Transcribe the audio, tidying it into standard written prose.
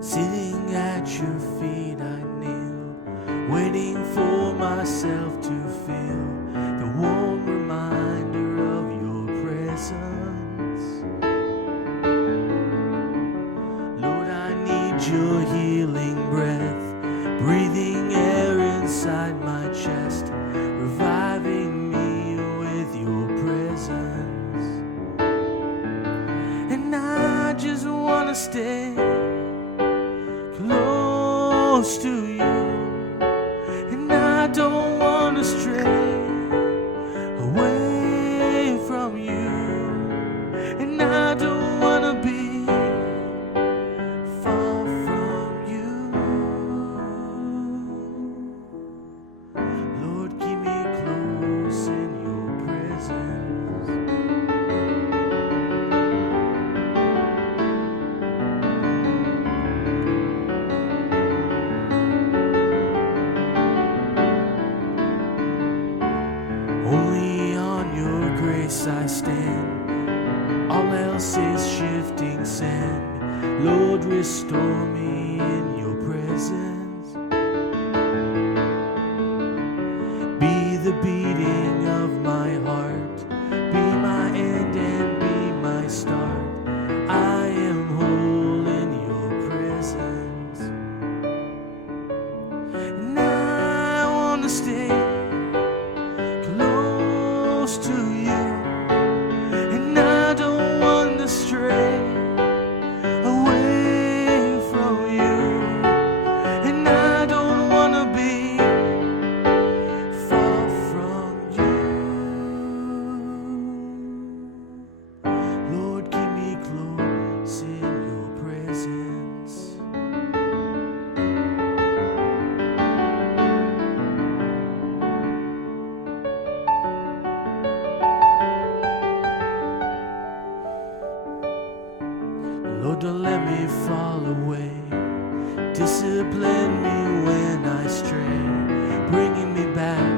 Sitting at your feet I kneel, waiting for myself to feel the warm reminder of your presence. Lord, I need your healing breath, breathing air inside my chest, reviving me with your presence. And I just want to stay close to you, and I don't want to stray away from you, and I don't want to be far from you. Lord, keep me close in your presence. Only on your grace I stand, all else is shifting sand. Lord, restore me in your presence. Be the beating of my heart, be my end and be my start. I am whole in your presence, and I want to stay close to you, and I don't want to stray away from you, and I don't want to be far from you. Lord, keep me close in your presence. Lord, don't let me fall away. Discipline me when I stray, bringing me back